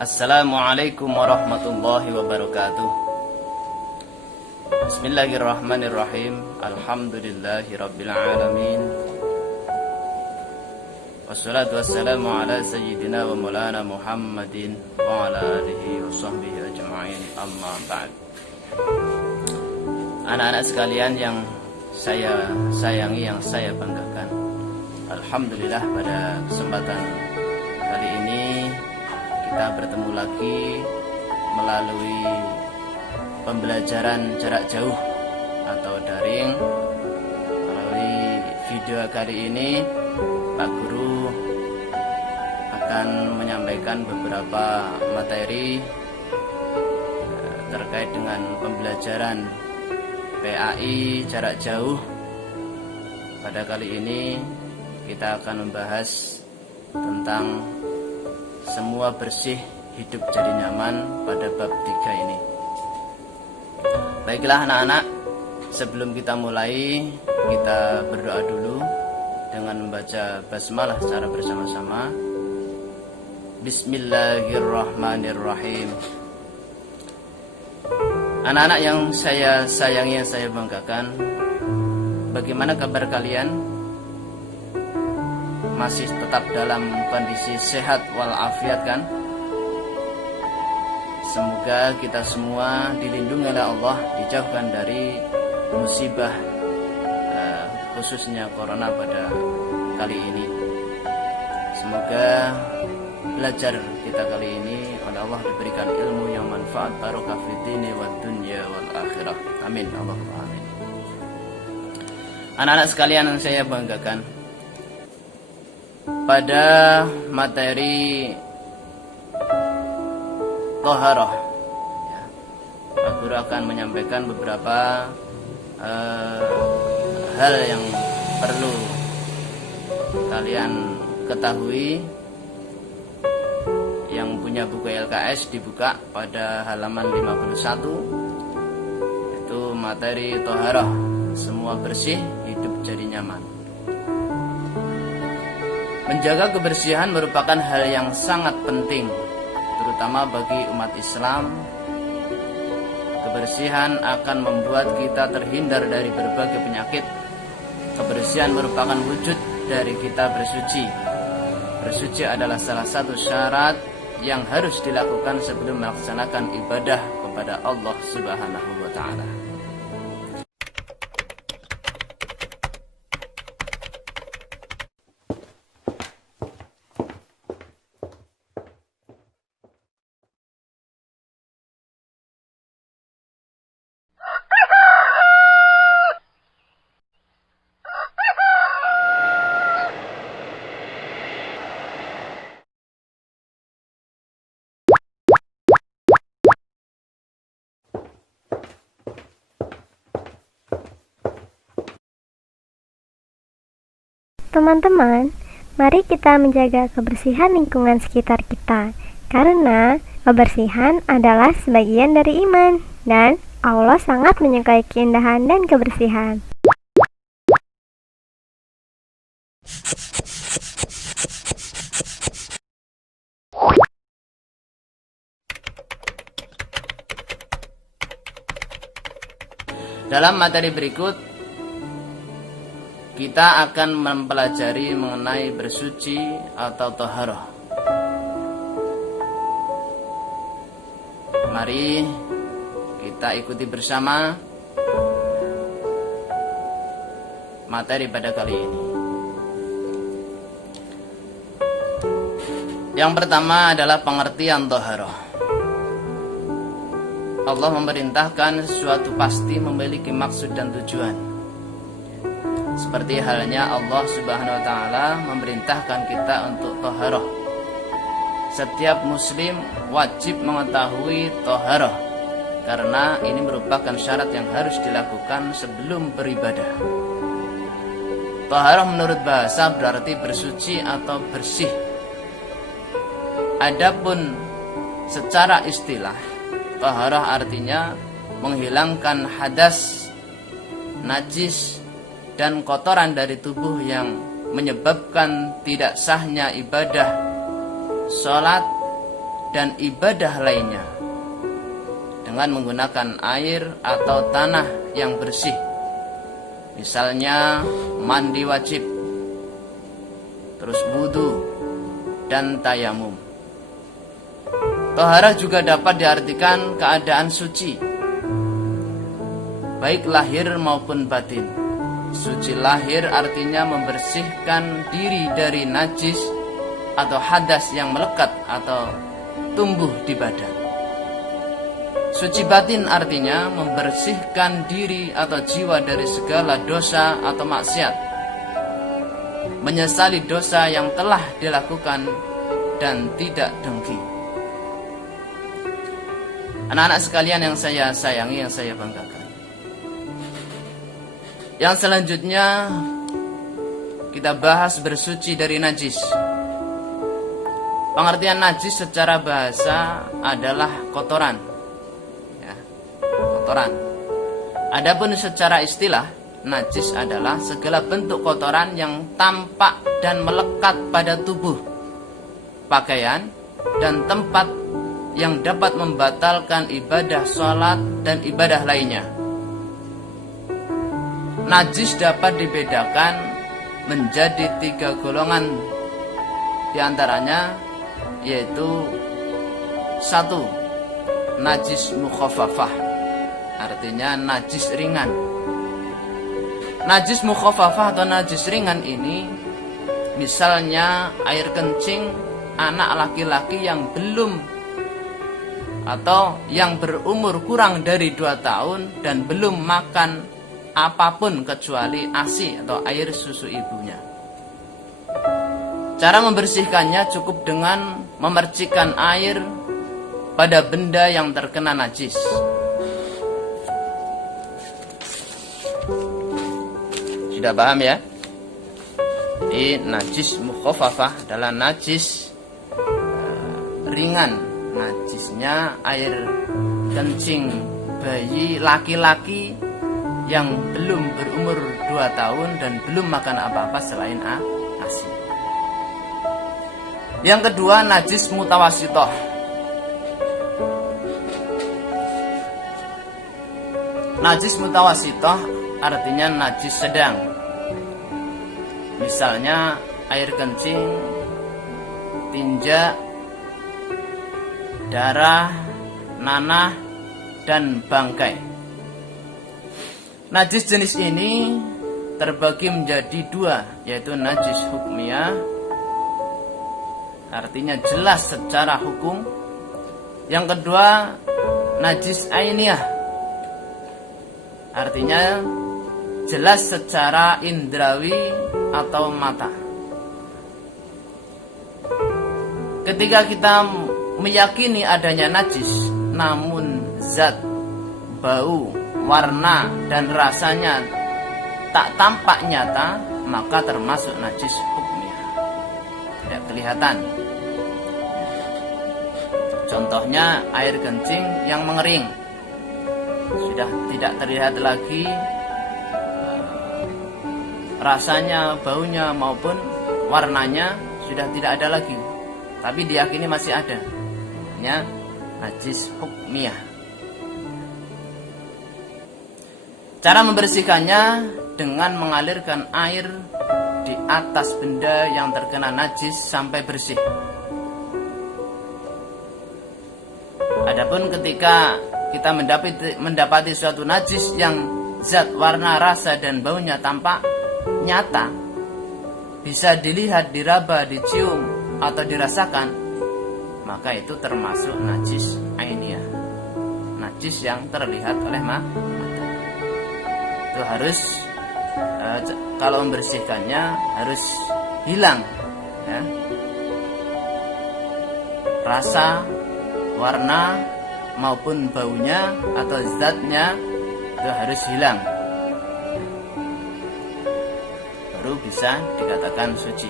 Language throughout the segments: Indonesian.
Assalamualaikum warahmatullahi wabarakatuh. Bismillahirrahmanirrahim. Alhamdulillahi rabbil alamin. Wassalatu wassalamu ala sayyidina wa maulana Muhammadin wa ala alihi wa sahbihi ajma'in, amma ba'd. Anak-anak sekalian yang saya sayangi, yang saya banggakan, alhamdulillah pada kesempatan kali ini kita bertemu lagi melalui pembelajaran jarak jauh atau daring. Melalui video kali ini Pak Guru akan menyampaikan beberapa materi terkait dengan pembelajaran PAI jarak jauh. Pada kali ini kita akan membahas tentang semua bersih hidup jadi nyaman pada bab 3 ini. Baiklah anak-anak, sebelum kita mulai, kita berdoa dulu dengan membaca basmalah secara bersama-sama. Bismillahirrahmanirrahim. Anak-anak yang saya sayangi, yang saya banggakan, bagaimana kabar kalian? Masih tetap dalam kondisi sehat walafiat kan? Semoga kita semua dilindungi oleh Allah, dijauhkan dari musibah, khususnya corona pada kali ini. Semoga belajar kita kali ini oleh Allah diberikan ilmu yang manfaat, barokah fid dini wad dunya wal akhirah. Amin, Allahumma amin. Anak-anak sekalian yang saya banggakan, pada materi Toharoh, Pak Guru akan menyampaikan beberapa hal yang perlu kalian ketahui. Yang punya buku LKS dibuka pada halaman 51, yaitu materi Toharoh, semua bersih hidup jadi nyaman. Menjaga kebersihan merupakan hal yang sangat penting, terutama bagi umat Islam. Kebersihan akan membuat kita terhindar dari berbagai penyakit. Kebersihan merupakan wujud dari kita bersuci. Bersuci adalah salah satu syarat yang harus dilakukan sebelum melaksanakan ibadah kepada Allah Subhanahu wa Ta'ala. Teman-teman, mari kita menjaga kebersihan lingkungan sekitar kita, karena kebersihan adalah sebagian dari iman, dan Allah sangat menyukai keindahan dan kebersihan. Dalam materi berikut, kita akan mempelajari mengenai bersuci atau toharoh. Mari kita ikuti bersama materi pada kali ini. Yang pertama adalah pengertian toharoh. Allah memerintahkan sesuatu pasti memiliki maksud dan tujuan. Seperti halnya Allah Subhanahu wa Ta'ala memerintahkan kita untuk toharoh. Setiap muslim wajib mengetahui toharoh, karena ini merupakan syarat yang harus dilakukan sebelum beribadah. Toharoh menurut bahasa berarti bersuci atau bersih. Adapun secara istilah, Taharah artinya menghilangkan hadas, najis, dan kotoran dari tubuh yang menyebabkan tidak sahnya ibadah, sholat, dan ibadah lainnya dengan menggunakan air atau tanah yang bersih. Misalnya mandi wajib, terus wudu, dan tayamum. Taharah juga dapat diartikan keadaan suci, baik lahir maupun batin. Suci lahir artinya membersihkan diri dari najis atau hadas yang melekat atau tumbuh di badan. Suci batin artinya membersihkan diri atau jiwa dari segala dosa atau maksiat, menyesali dosa yang telah dilakukan, dan tidak dengki. Anak-anak sekalian yang saya sayangi, yang saya banggakan, yang selanjutnya kita bahas bersuci dari najis. Pengertian najis secara bahasa adalah kotoran, ya, kotoran. Adapun secara istilah, najis adalah segala bentuk kotoran yang tampak dan melekat pada tubuh, pakaian, dan tempat yang dapat membatalkan ibadah sholat dan ibadah lainnya. Najis dapat dibedakan menjadi 3 golongan, diantaranya yaitu 1. Najis mukhaffafah, artinya najis ringan. Najis mukhaffafah atau najis ringan ini misalnya air kencing anak laki-laki yang belum atau yang berumur kurang dari 2 tahun dan belum makan apapun kecuali ASI atau air susu ibunya. Cara membersihkannya cukup dengan memercikkan air pada benda yang terkena najis. Sudah paham ya? Jadi najis mukhaffafah adalah najis ringan. Najisnya air kencing bayi laki-laki yang belum berumur 2 tahun dan belum makan apa-apa selain ASI. Yang kedua, najis mutawasithah. Najis mutawasithah artinya najis sedang. Misalnya air kencing, tinja, darah, nanah, dan bangkai. Najis jenis ini terbagi menjadi 2, yaitu najis hukmiyah, artinya jelas secara hukum. Yang kedua, najis ainiyah, artinya jelas secara indrawi atau mata. Ketika kita meyakini adanya najis, namun zat, bau, warna, dan rasanya tak tampak nyata, maka termasuk najis hukmiyah, tidak kelihatan. Contohnya air kencing yang mengering, sudah tidak terlihat lagi rasanya, baunya maupun warnanya sudah tidak ada lagi, tapi diyakini masih ada. Najis hukmiyah. Cara membersihkannya dengan mengalirkan air di atas benda yang terkena najis sampai bersih. Adapun ketika kita mendapati suatu najis yang zat, warna, rasa, dan baunya tampak nyata, bisa dilihat, diraba, dicium, atau dirasakan, maka itu termasuk najis ainiyah, najis yang terlihat oleh mata. Itu harus kalau membersihkannya harus hilang, ya. Rasa, warna maupun baunya atau zatnya itu harus hilang, baru bisa dikatakan suci.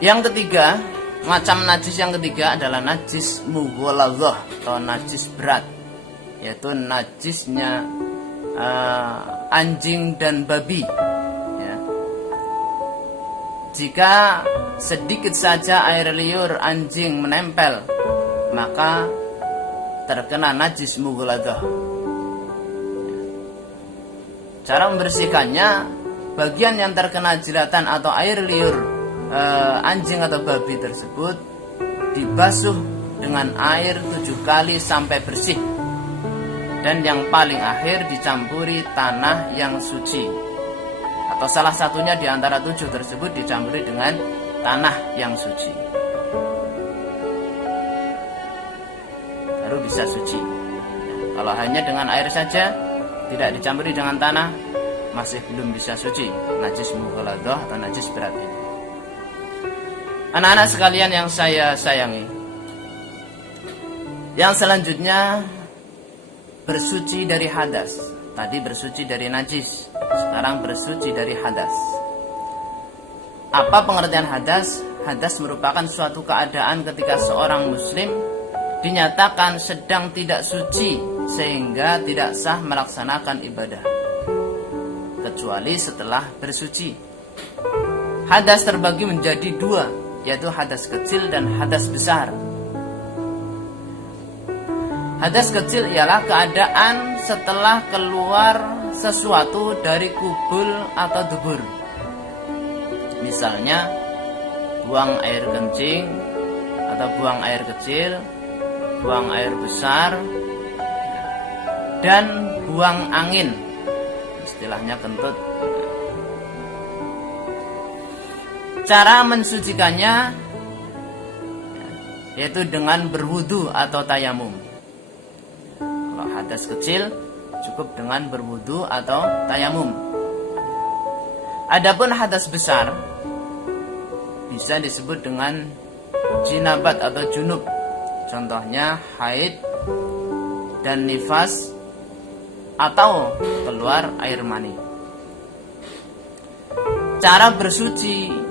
Yang ketiga, Macam najis yang ketiga adalah najis mughaladzah atau najis berat, yaitu najisnya anjing dan babi. Ya. Jika sedikit saja air liur anjing menempel, maka terkena najis mughaladzah. Cara membersihkannya, bagian yang terkena jilatan atau air liur anjing atau babi tersebut dibasuh dengan air 7 kali sampai bersih, dan yang paling akhir dicampuri tanah yang suci, atau salah satunya di antara 7 tersebut dicampuri dengan tanah yang suci, baru bisa suci. Kalau hanya dengan air saja, tidak dicampuri dengan tanah, masih belum bisa suci, najis mughaladzah atau najis berat ini. Anak-anak sekalian yang saya sayangi, yang selanjutnya bersuci dari hadas. Tadi bersuci dari najis, sekarang bersuci dari hadas. Apa pengertian hadas? Hadas merupakan suatu keadaan ketika seorang muslim dinyatakan sedang tidak suci sehingga tidak sah melaksanakan ibadah kecuali setelah bersuci. Hadas terbagi menjadi 2, yaitu hadas kecil dan hadas besar. Hadas kecil ialah keadaan setelah keluar sesuatu dari kubul atau dubur. Misalnya buang air kencing atau buang air kecil, buang air besar, dan buang angin, istilahnya kentut. Cara mensucikannya yaitu dengan berwudu atau tayamum. Kalau hadas kecil cukup dengan berwudu atau tayamum. Adapun hadas besar bisa disebut dengan jinabat atau junub. Contohnya haid dan nifas atau keluar air mani. Cara bersuci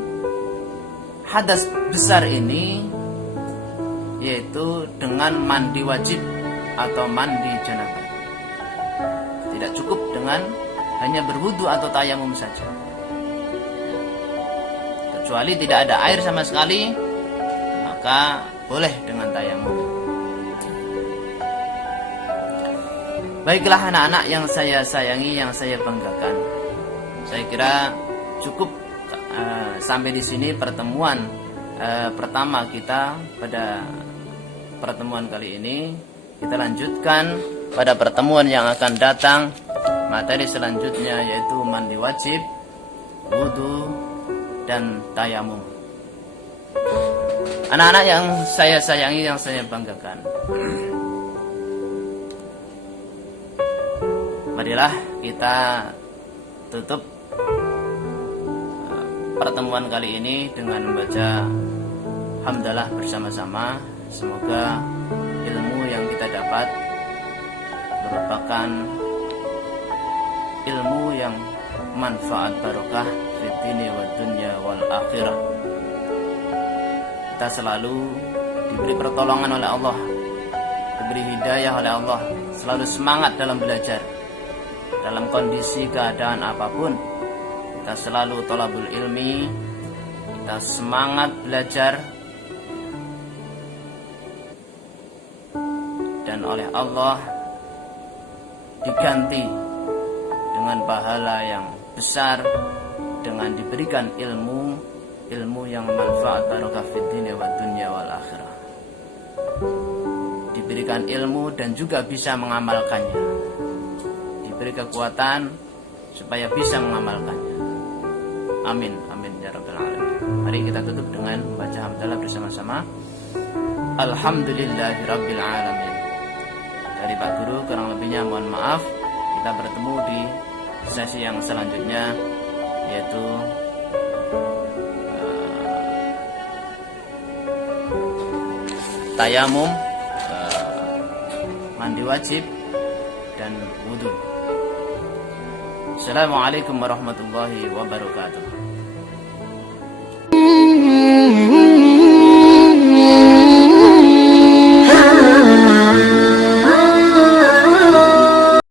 hadas besar ini yaitu dengan mandi wajib atau mandi janabah. Tidak cukup dengan hanya berwudu atau tayamum saja. Kecuali tidak ada air sama sekali, maka boleh dengan tayamum. Baiklah anak-anak yang saya sayangi, yang saya banggakan, saya kira cukup sampai di sini pertemuan pertama kita pada pertemuan kali ini. Kita lanjutkan pada pertemuan yang akan datang materi selanjutnya, yaitu mandi wajib, wudu, dan tayamum. Anak-anak yang saya sayangi, yang saya banggakan, marilah kita tutup pertemuan kali ini dengan membaca hamdalah bersama-sama. Semoga ilmu yang kita dapat merupakan ilmu yang manfaat barokah fid dini wad dunya wal akhirah. Kita selalu diberi pertolongan oleh Allah, diberi hidayah oleh Allah, selalu semangat dalam belajar. Dalam kondisi keadaan apapun, kita selalu thalabul ilmi, kita semangat belajar, dan oleh Allah diganti dengan pahala yang besar, dengan diberikan ilmu yang manfaat barokah fid dunya wad dunya wal akhirah. Diberikan ilmu dan juga bisa mengamalkannya, diberi kekuatan supaya bisa mengamalkannya. Amin, amin ya rabbal alamin. Mari kita tutup dengan membaca hamdalah bersama-sama. Alhamdulillahirabbil alamin. Dari Pak Guru kurang lebihnya mohon maaf. Kita bertemu di sesi yang selanjutnya, yaitu tayamum, mandi wajib, dan wudu. Assalamualaikum warahmatullahi wabarakatuh.